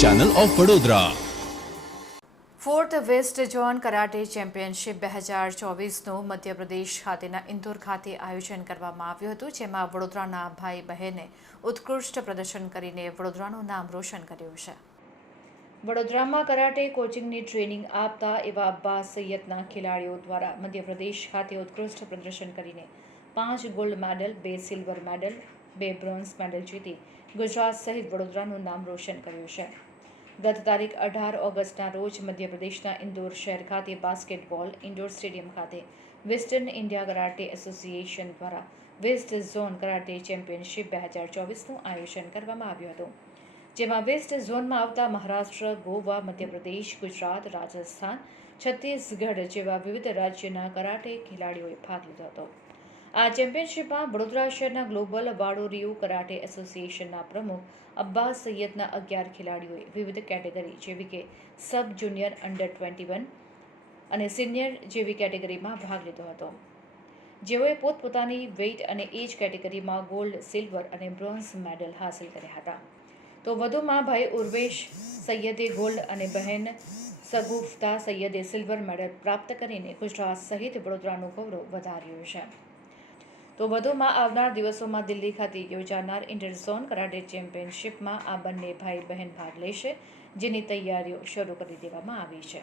Channel of Vadodara. Fourth west zone karate championship 2024નું મધ્યપ્રદેશ ખાતેના ઇન્દોર ખાતે આયોજન કરવામાં આવ્યું હતું, જેમાં વડોદરાના ભાઈ બહેને ઉત્કૃષ્ટ પ્રદર્શન કરીને વડોદરાનું નામ રોશન કર્યું છે। વડોદરામાં કરાટે કોચિંગની ટ્રેનિંગ આપતા એવા અબ્બાસ સૈયદના ખેલાડીઓ દ્વારા મધ્યપ્રદેશ ખાતે ઉત્કૃષ્ટ પ્રદર્શન કરીને 5 gold medal, 2 silver medal, 2 bronze medal જીતી ગુજરાત સહિત વડોદરાનું નામ રોશન કર્યું છે। ગત તારીખ 18 ઓગસ્ટના રોજ મધ્યપ્રદેશના ઇન્દોર શહેર ખાતે બાસ્કેટબોલ ઇન્ડોર સ્ટેડિયમ ખાતે વેસ્ટર્ન ઇન્ડિયા કરાટે એસોસિએશન દ્વારા વેસ્ટ ઝોન કરાટે ચેમ્પિયનશિપ 2024નું આયોજન કરવામાં આવ્યું હતું, જેમાં વેસ્ટ ઝોનમાં આવતા મહારાષ્ટ્ર, ગોવા, મધ્યપ્રદેશ, ગુજરાત, રાજસ્થાન, છત્તીસગઢ જેવા વિવિધ રાજ્યના કરાટે ખેલાડીઓએ ભાગ લીધો હતો। આ ચેમ્પિયનશિપમાં વડોદરા શહેરના ગ્લોબલ વાડોરિયો કરાટે એસોસિએશનના પ્રમુખ અબ્બાસ સૈયદના 11 ખેલાડીઓએ વિવિધ કેટેગરી જેવી કે સબ જુનિયર, અંડર 21 અને સિનિયર જેવી કેટેગરીમાં ભાગ લીધો હતો, જેઓએ પોતપોતાની વેઇટ અને એજ કેટેગરીમાં ગોલ્ડ, સિલ્વર અને બ્રોન્ઝ મેડલ હાંસલ કર્યા હતા। તો વધુમાં ભાઈ ઉર્વેશ સૈયદે ગોલ્ડ અને બહેન સગુફતા સૈયદે સિલ્વર મેડલ પ્રાપ્ત કરીને ગુજરાત સહિત વડોદરાનું ગૌરવ વધાર્યું છે। તો વધુમાં આવનાર દિવસોમાં દિલ્હી ખાતે યોજાનાર ઇન્ટર ઝોન કરાટે ચેમ્પિયનશિપમાં આ બંને ભાઈ બહેન ભાગ લેશે, જેની તૈયારીઓ શરૂ કરી દેવામાં આવી છે।